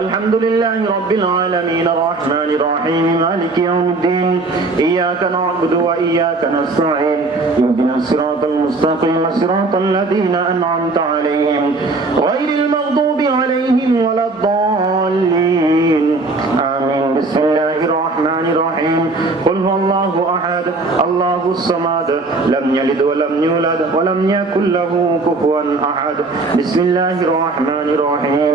আলহামদুলিল্লাহি রাব্বিল আলামিন আর-রাহমানির রাহিম মালিকি ইয়াউমিদ্দিন ইয়্যাকা না'বুদু ওয়া ইয়্যাকা নাস্তাঈন ইহদিনাস সিরাতাল মুস্তাকিম সিরাতাল লাযীনা আন'আমতা আলাইহিম গায়রিল মাগদুবি আলাইহিম ওয়ালাদ-দাল্লিন আমিন বিসমিল্লাহির রাহমানির রাহিম কুল হুয়াল্লাহু আহাদ আল্লাহুস সামাদ লাম ইয়ালিদ ওয়া লাম ইউলাদ ওয়া লাম ইয়াকুল লাহু কুফুয়ান আহাদ বিসমিল্লাহির রাহমানির রাহিম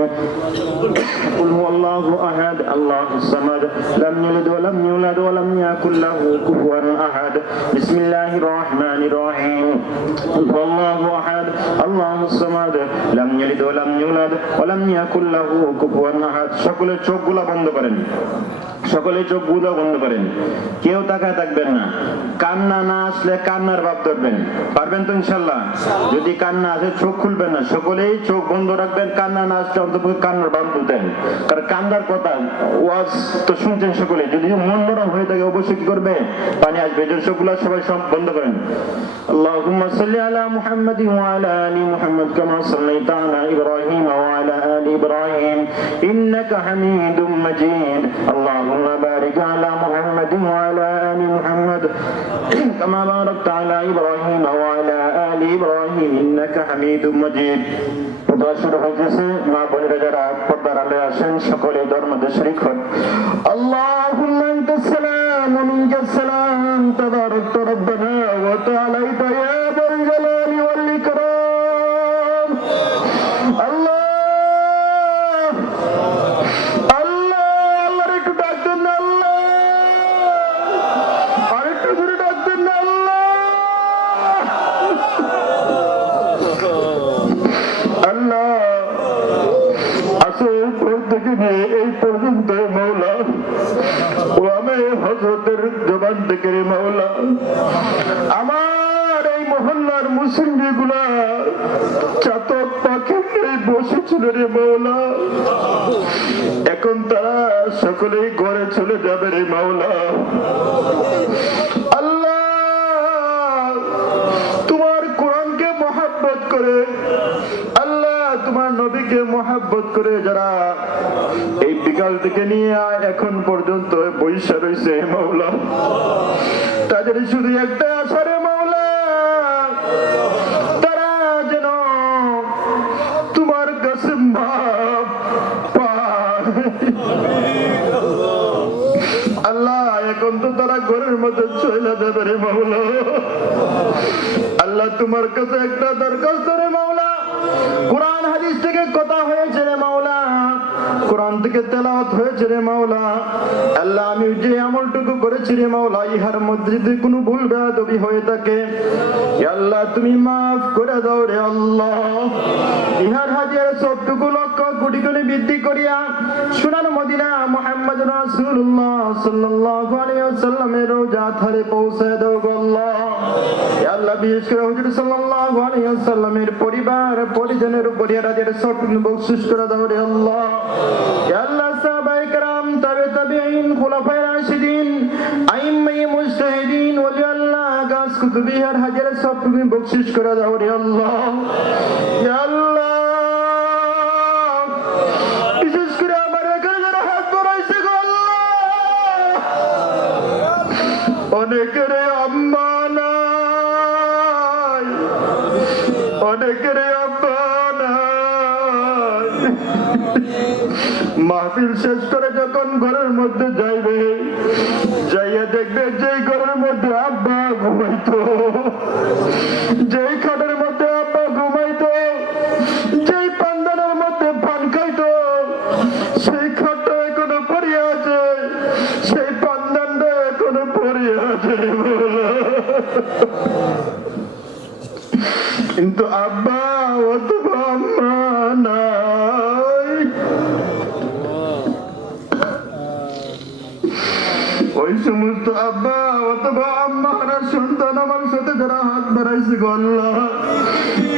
কুল হুয়াল্লাহু আহাদ আল্লাহুস সামাদ লাম ইয়ালিদ ওয়া লাম ইউলাদ ওয়া লাম ইয়াকুল লাহু কুফুয়ান আহাদ বিসমিল্লাহির রাহমানির রাহিম কুল হুয়াল্লাহু আহাদ আল্লাহুস সামাদ লাম ইয়ালিদ ওয়া লাম ইউলাদ ওয়া লাম ইয়াকুল লাহু কুফুয়ান আহাদ। সকলে চোখগুলো বন্ধ করেন, সকলে চোখগুলো বন্ধ করেন, কেউ তাকায় থাকবেন না। কান্না না আসলে কান্নার ভাব ধরবেন, পারবেন তো ইনশাআল্লাহ? যদি কান্না আসে চোখ খুলবেন না, সকলেই চোখ বন্ধ রাখবেন। কান্না না আসলে অন্তত কান্নার ভাব ধরতেন, কারণ কান্নার কথা ওয়াজ তো শুনছেন সকলে। যদি মন নরম হয়ে থাকে অবশ্যই কি করবে? পানি আসবে। এই চোখগুলো সবাই সব বন্ধ করেন। আল্লাহুম্মা সাল্লি আলা মুহাম্মাদিন ওয়া আলা আলি মুহাম্মাদ কামা সাল্লাইতা আলা ইব্রাহিম ওয়া আলা আলি ইব্রাহিম ইন্নাকা হামিদুম মাজিদ। আল্লাহুম্মা বারিক আলা মুহাম্মাদিন ওয়া আলা আলি মুহাম্মাদ কামা বারাকতা আলা ইব্রাহিম ওয়া আলা আলি ইব্রাহিম ইন্নাকা হামিদুম মাজিদ। দোয়া শুরু হয়ে গেছে। মা বোনেরা যারা পর্দার আলোয় আসেন সকলে দোয়ার মধ্যে শরীক হন। আল্লাহুম্মা আনতাস সালাম ওয়া মিনকাস সালাম তাবারাকতা রাব্বানা ওয়া তাআলাইতা ইয়া যাল জালালি ওয়াল ইকরাম। আল্লাহ আল্লাহ আল্লাহর একটু ডাক দেন না, আল্লাহ আরেকটু জোরে ডাক দেন না, আল্লাহ আল্লাহ। আসল পর থেকে নিয়ে এই পর্যন্ত মৌলা ও আমি হযরতের জবান থেকে রে মৌলা আমার এই মহল্লার মুসলিম গুলা চাতক পাখি বসেছিল রে মৌলা, এখন তারা সকলেই ঘরে চলে যাবে রে মৌলা। আল্লাহ তোমার কোরআনকে মহব্বত করে, আল্লাহ তোমার নবীকে মহব্বত করে যারা এই বিকাল থেকে নিয়ে এখন পর্যন্ত বৈশা রয়েছে মৌলা, তাদের শুধু একটা আশা রে মৌলা, তারা যেন তোমার কাছে মাপ পায়। আল্লাহ এখন তো তারা ঘরের মধ্যে চলে যাবে রে মৌলা। আল্লাহ তোমার কাছে একটা দরখাস্ত রে মৌলা, কোরআন হাদিস থেকে কথা হয়েছে রে মাওলা, কোরআন থেকে তেলাওয়াত হয়েছে রে মাওলা। আল্লাহ আমি যে আমলটুকু করেছি রে মাওলা, ইহার মধ্যে যদি কোনো ভুল বেয়াদবি হয়ে থাকে আল্লাহ তুমি মাফ করে দাও রে আল্লাহ। ইহার হাজির সবটুকু লক্ষ কোটি গুণে বৃদ্ধি করিয়া সোনার মদিনা মুহাম্মদ রাসূলুল্লাহ সাল্লাল্লাহু আলাইহি ওয়াসাল্লামের রওজা ধারে পৌঁছায় দাও গো আল্লাহ। আল্লাহ বিশেষ করে হুজুর সাল্লাল্লাহু আলাইহি ওয়াসাল্লামের পরিবার পরিজনের উপরে রাজের সবটুকু বকশিশ করে দাও রে আল্লাহ। ইয়া আল্লাহ সাহাবায়ে কেরাম তাবে তাবিঈন খুলাফায়ে রাশিদিন আইম্মায়ে মুজতাহিদিন ওলি আল্লাহ গাছ কুতুবিয়ার হাজার সবটুকু বকশিশ করে দাও রে আল্লাহ। ইয়া আল্লাহ বিশেষ করে আমার এখানে যারা হাত ধরাইছে গো আল্লাহ, অনেকের আম্মা নাই, অনেকের আব্বা নাই। মাহফিল শেষ করে যখন ঘরের মধ্যে যাইবে, যাইয়া দেখবে যেই ঘরের মধ্যে আব্বা ঘুমাইতো, যেই খাটের মধ্যে আব্বা ঘুমাইতো, যেই পান্দানের মধ্যে পান খাইতো, সেই খাটটা এখনো পড়ে আছে, সেই পান্দানটা এখনো পড়ে আছে। কিন্তু আব্বা অথবা আম্মা নাই। ওই সমস্ত আব্বা অথবা আম্মারা সন্তান আমার সাথে যারা হাত বাড়াইছে গো আল্লাহ,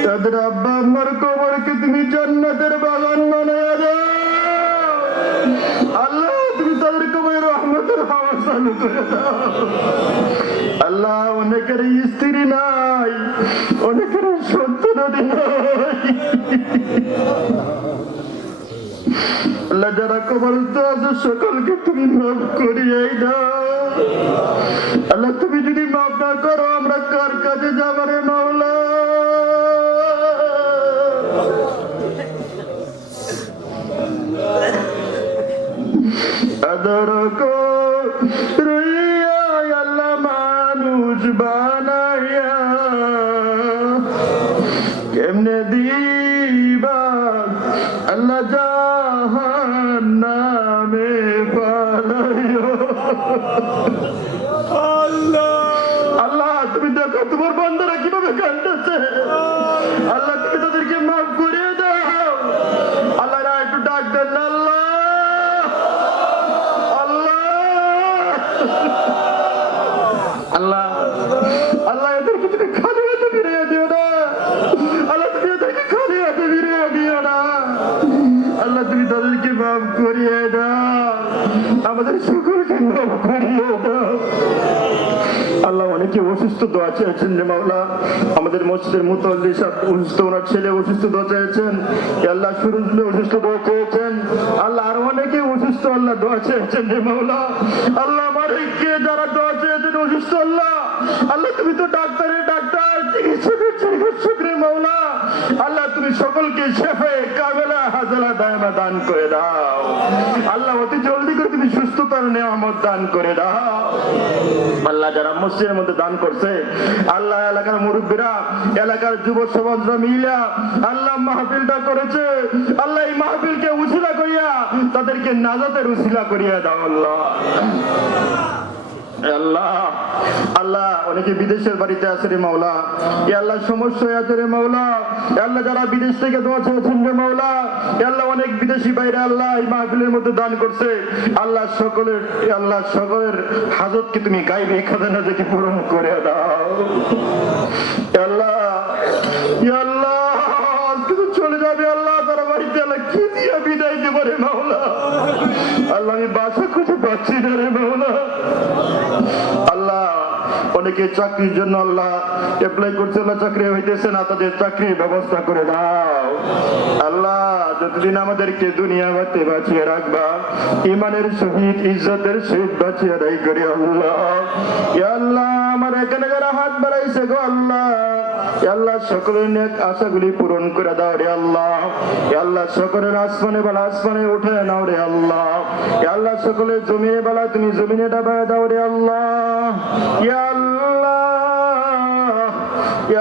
তাদের আব্বা আম্মার কবরকে তুমি জান্নাতের বাগান বানায়া দাও আল্লাহ। তুমি তাদের কবরে রহমতের হাওয়া চালু করে দাও আল্লাহ। অনেকের স্ত্রী নাই, অনেকের সন্তান নাই, আল্লাহ যারা কবরস্থ আছে সকলকে তুমি মাফ করিয়ে দাও। আল্লাহ তুমি যদি মাফ না করো আমরা কার কাছে যাবো রে মাওলা? আদর করিয়া আল্লাহ মানুষ বানাইয়া কেমনে দিবা আল্লাহ জাহান্নামে পালাইও। আল্লাহ তুমি দেখো তোমার বান্দারা কিভাবে কাঁদতেছে। আল্লাহ তুমি তাদেরকে মাফ করে দাও। আল্লাহ একটু ডাক দেন না আল্লাহ। আল্লাহ আল্লাহ এদেরকে তুমি খালি হাতে ফিরিয়ে দিও না। আল্লাহ তুমি এদেরকে খালি হাতে ফিরিয়ে দিও না। আল্লাহ তুমি তাদেরকে মাফ করিয়ে দাও। আমাদের সকলকে মাফ করিয়ে দাও। আল্লাহ অনেকে অসুস্থ দোয়া চেয়েছেন রে মাওলা। আমাদের মসজিদের মুতাল্লি সাহেব অসুস্থ, ওনার ছেলে অসুস্থ দোয়া চেয়েছেন। আল্লাহ সুরুজ অসুস্থ দোয়া চেয়েছেন। আল্লাহ আরো অনেকে অসুস্থ আল্লাহ দোয়া চেয়েছেন রে মাওলা। আল্লাহ আমাদেরকে যারা দোয়া চেয়েছেন অসুস্থ আল্লাহ, আল্লাহ তুমি তো ডাক্তারের ডাক্তার, চিকিৎসকের চিকিৎসক রে মাওলা। আল্লাহ তুমি সকলকে শেফে কামেলা হাজলা দায়মা দান করে দাও। আল্লাহ অতি জলদি করে তুমি সুস্থতার নিয়ামত দান করে দাও। আল্লাহ যারা মসজিদের মধ্যে দান করছে, আল্লাহ এলাকার মুরব্বীরা, এলাকার যুব সমাজরা মিলা আল্লাহ মাহফিলটা করেছে, আল্লাহ এই মাহফিলকে উছিলা করিয়া তাদেরকে নাজাতের উছিলা করিয়া দাও আল্লাহ। আল্লাহ আল্লাহ অনেকে বিদেশের বাড়িতে আছে রে মাওলা। আল্লাহ সমস্যায় আছে রে মাওলা। আল্লাহ যারা বিদেশ থেকে দোয়া চেয়েছেন রে মাওলা, আল্লাহ অনেক বিদেশি বাইরে আল্লাহ এই মাহফিলের মধ্যে দান করছে। আল্লাহ সকলের হাজতকে তুমি গাইবে খাজানা থেকে পূরণ করে দাও আল্লাহ। আল্লাহ কিন্তু চলে যাবে আল্লাহ তারা বাড়িতে, আল্লাহ কি দিয়া বিদায় দেবো রে মাওলা। আল্লাহ আমি বাসা খুঁজে পাচ্ছি না রে মাওলা। আল্লাহ অনেকে চাকরির জন্য আল্লাহ অ্যাপ্লাই করছে, আল্লাহ চাকরি হইতেছে না, তাদের চাকরির ব্যবস্থা করে দাও আল্লাহ। যতদিন আমাদেরকে দুনিয়া বাতে বাঁচিয়ে রাখবা, ইমানের সহিত ইজ্জতের সহিত বাঁচিয়ে রাই করি আল্লাহ। আল্লাহ আমার এখানে যারা হাত বাড়াইছে গো আল্লাহ, আল্লাহ সকলের নেক আশাগুলি পূরণ করে দাও রে আল্লাহ। আল্লাহ সকলের আসমানে বেলা আসমানে উঠে নাও রে আল্লাহ। আল্লাহ সকলের জমিনে বেলা তুমি জমিনে ডাবায় দাও রে আল্লাহ।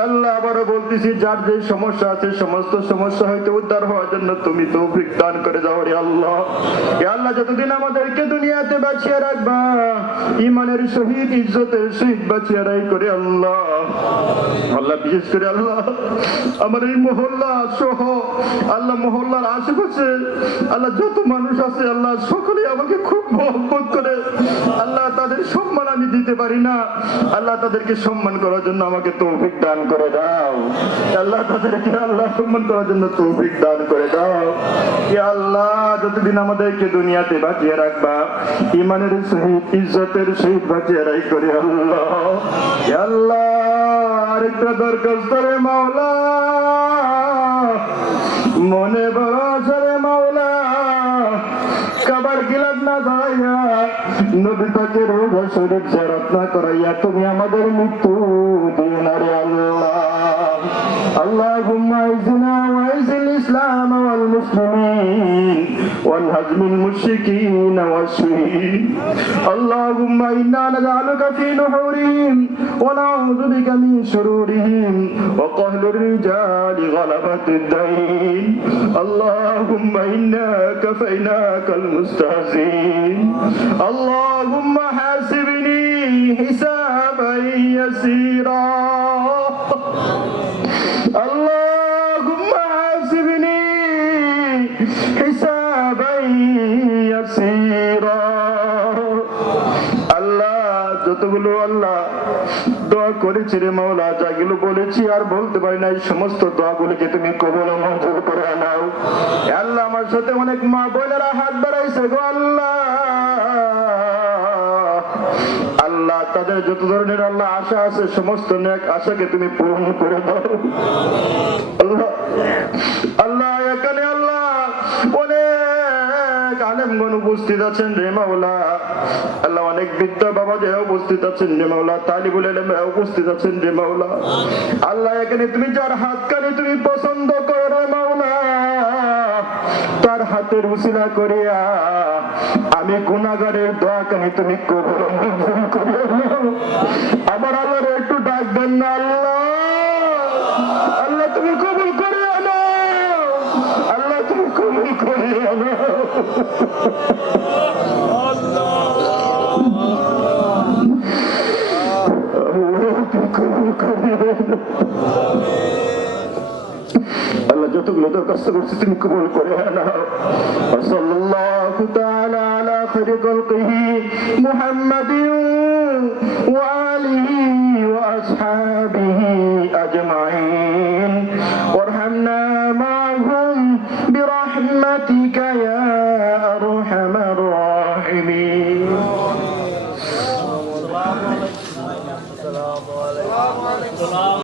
আল্লাহ আবারও বলতেছি, যার যে সমস্যা আছে সমস্ত সমস্যা হইতে উদ্ধার হওয়ার জন্য তুমি তৌফিক দান করে দাও রে আল্লাহ। আল্লাহ যতদিন আমাদেরকে দুনিয়াতে বাঁচিয়ে রাখবা, ইমানের সহিত ইজ্জতের সহিত বাঁচিয়ে রাই করে আল্লাহ। আল্লাহ বিশেষ করে আল্লাহ আমার এই মহল্লা সহ আল্লাহ মহল্লার আশেপাশে আল্লাহ যত মানুষ আছে আল্লাহ সকলে আমাকে খুব মহব্বত করে আল্লাহ। তাদের সম্মান আমি দিতে পারি না আল্লাহ, তাদেরকে সম্মান করার জন্য আমাকে তৌফিক দান করে দাও আল্লাহ। তাদেরকে আল্লাহ সম্মান করার জন্য তৌফিক দান করে দাও আল্লাহ। যতদিন আমাদেরকে দুনিয়াতে বাঁচিয়ে রাখবা, ইমানের সহিত ইজ্জতের সহিত বাঁচিয়ে রাই করে আল্লাহ। আল্লাহ আরেকটা দরখাস্ত রে মাওলা, মনে বড় রে মাওলা, কাবার গিলাদ না দাঁড়াইয়া নবী পাকের রোজা শরীফ জিয়ারত না করাইয়া তুমি আমাদের মৃত্যু দিও না রে আল্লাহ। আল্লাহুম্মা ইজনা ওয়া ইজিল ইসলাম ওয়াল মুসলিমিন ওয়াল হাজমিল মুশরিকিন ওয়াশ-শুহীদ। আল্লাহুম্মা ইন্না নাজআলুকা ফি নুহুরিহিম ওয়া নাউযু বিকা মিন শুরুরিহিম ওয়া কাহরির রিজালি গালাবাতিদ দাইন। আল্লাহুম্মা ইন্না কাফাইনাকাল মুস্তাহজিন। আল্লাহুম্মা হাসিবনি হিসাবান ইয়াসীরা। আল্লাহুম্মা হাসিবনি হিসাবান ইয়াসীরা। আল্লাহ যতগুলো আল্লাহ দোয়া করেছি রে মাওলা, যাগুলো বলেছি আর বলতে পারি না, এই সমস্ত দোয়াগুলোকে তুমি কবুল ও মঞ্জুর করে নাও আল্লাহ। আমার সাথে অনেক মা বোনেরা হাত বাড়াইছে গো আল্লাহ। আল্লাহ তাদের যত ধরনের আল্লাহ আশা আছে সমস্ত নেক আশাকে তুমি পূরণ করে দাও আল্লাহ। আল্লাহ এখানে আল্লাহ অনেক আলেমগণ উপস্থিত আছেন রে মাওলা। আল্লাহ অনেক বৃদ্ধ বাবা যে উপস্থিত আছেন রে মাওলা, তালিবুল ইলম উপস্থিত আছেন রে মাওলা। আল্লাহ এখানে তুমি যার হাতকানি তুমি পছন্দ করো মাওলা, তার হাতের উসিলা করিয়া আমি গুনাহগারের দোয়া কানি তুমি কবুল করিও। আমার আল্লাহর একটু ডাক দেন না আল্লাহ, আল্লাহ তুমি কবুল করিও না, আল্লাহ তুমি কবুল করিও না। আল্লাহ যতগুলো দরখাস্ত করছি তুমি কবুল করে নাও। সাল্লাল্লাহু তাআলা আলা খায়রি খালকিহি মুহাম্মাদিন ওয়া আলিহি ওয়া আসহাবিহি আজমাইন ওয়ারহামনা মা'হুম বিরহমাতিকা ইয়া আরহামার রাহিমিন। আসসালামু আলাইকুম।